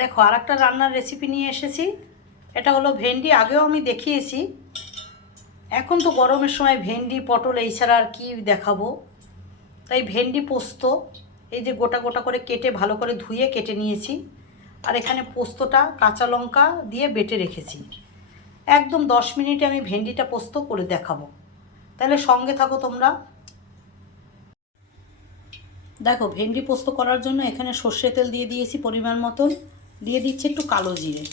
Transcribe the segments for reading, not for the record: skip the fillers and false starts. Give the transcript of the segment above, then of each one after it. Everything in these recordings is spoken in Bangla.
দেখো আর একটা রান্নার রেসিপি নিয়ে এসেছি। এটা হলো ভেন্ডি, আগেও আমি দেখিয়েছি। এখন তো গরমের সময় ভেন্ডি পটল এই ছাড়া আর কি দেখাবো। তাই ভেন্ডি পোস্ত, এই যে গোটা গোটা করে কেটে ভালো করে ধুয়ে কেটে নিয়েছি। আর এখানে পোস্তটা কাঁচা লঙ্কা দিয়ে বেটে রেখেছি। একদম 10 মিনিটে আমি ভেন্ডিটা পোস্ত করে দেখাবো, তাহলে সঙ্গে থাকো তোমরা। দেখো ভেন্ডি পোস্ত করার জন্য এখানে সর্ষে তেল দিয়ে দিয়েছি পরিমাণ মতন, দিয়ে দিচ্ছি একটু কালো জিরে।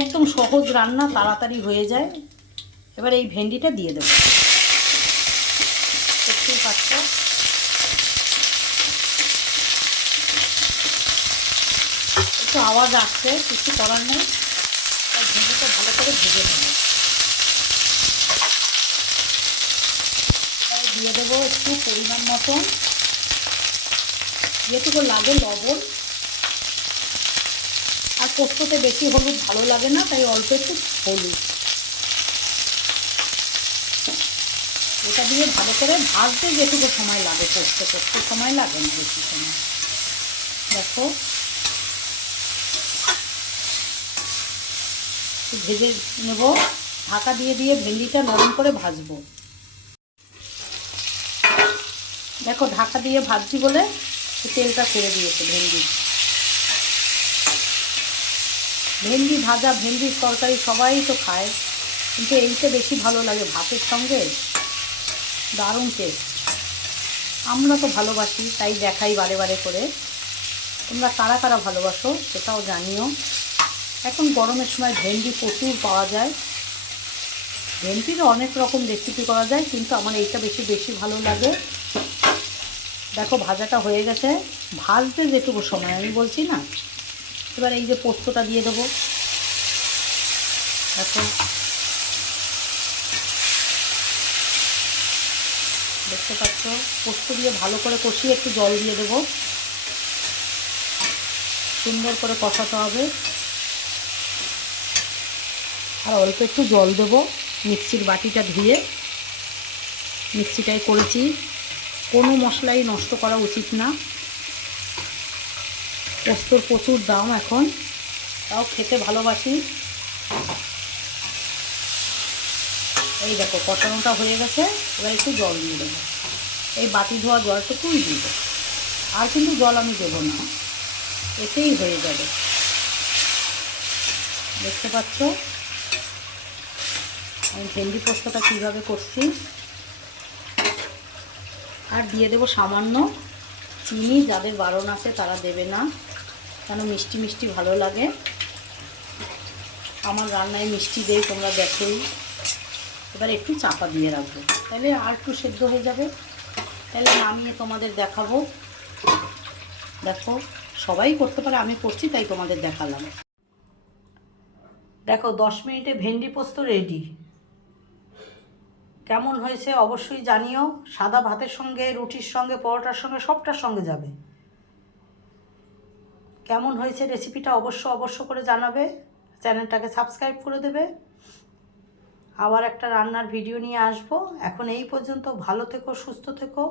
একদম সহজ রান্না, তাড়াতাড়ি হয়ে যায়। এবার এই ভেন্ডিটা দিয়ে দেবো। দেখতেই পাচ্ছ একটু আওয়াজ আসছে, কিছু করার নেই। আর ভেন্ডিটা ভালো করে ভেজে নেব। এবারে দিয়ে দেবো একটু পরিমাণ মতন, যেটুকু লাগে লবণ। আর পোস্ততে বেশি হলুদ ভালো লাগে না, তাই অল্প একটু হলুদ। এটা দিয়ে ভালো করে ভাজতে যেটুকু সময় লাগে, পোস্ত করতে সময় লাগে না বেশি সময়। দেখো ভেজে নেব, ঢাকা দিয়ে দিয়ে ভেন্ডিটা নরম করে ভাজবো। দেখো ঢাকা দিয়ে ভাজছি বলে তেলটা ছেড়ে দিয়েছে। ভেন্ডি ভাজা, ভেন্ডির তরকারি সবাই তো খায়, কিন্তু এইটা বেশি ভালো লাগে ভাতের সঙ্গে, দারুণ টেস্ট। আমরা তো ভালোবাসি, তাই দেখাই বারে বারে করে। তোমরা কারা কারা ভালোবাসো সেটাও জানিও। এখন গরমের সময় ভেন্ডি প্রচুর পাওয়া যায়। ভেন্ডির অনেক রকম রেসিপি করা যায়, কিন্তু আমার এইটা বেশি ভালো লাগে। দেখো ভাজাটা হয়ে গেছে, ভাজতে যেটুকু সময় আমি বলছি না। এবার এই যে পোস্তটা দিয়ে দেবো। দেখো দেখতে পাচ্ছ, পোস্ত দিয়ে ভালো করে কষিয়ে একটু জল দিয়ে দেবো। সুন্দর করে কষাতে হবে। আর অল্প একটু জল দেবো। মিক্সির বাটিটা ধুয়ে মিক্সিটাই করেছি, কোনো মশলাই নষ্ট করা উচিত না। পোস্তর প্রচুর দাম এখন, তাও খেতে ভালোবাসি। এই দেখো কষানোটা হয়ে গেছে, এবার একটু জল দিয়ে দেবো। এই বাটি ধোয়া জলটুকুই দিব, আর কিন্তু জল আমি দেবো না, এতেই হয়ে যাবে। দেখতে পাচ্ছ আমি ভেন্ডি পোস্তটা কীভাবে করছি। আর দিয়ে দেবো সামান্য চিনি, যাদের বারণ আছে তারা দেবে না, কেন মিষ্টি মিষ্টি ভালো লাগে। আমার রান্নায় মিষ্টি দেই, তোমরা দেখোই। এবার একটু চাপা দিয়ে রাখবো, তাহলে আর একটু সেদ্ধ হয়ে যাবে। তাহলে নামিয়ে তোমাদের দেখাবো। দেখো সবাই করতে পারে, আমি করছি তাই তোমাদের দেখালাম। দেখো 10 মিনিটে ভেন্ডি পোস্ত রেডি। কেমন হয়েছে অবশ্যই জানিও। সাদা ভাতের সঙ্গে, রুটির সঙ্গে, পরোটার সঙ্গে, সবটার সঙ্গে যাবে। কেমন হয়েছে রেসিপিটা অবশ্য করে জানাবে। চ্যানেলটাকে সাবস্ক্রাইব করে দেবে। আবার একটা রান্নার ভিডিও নিয়ে আসবো। এখন এই পর্যন্ত, ভালো থেকো, সুস্থ থেকো।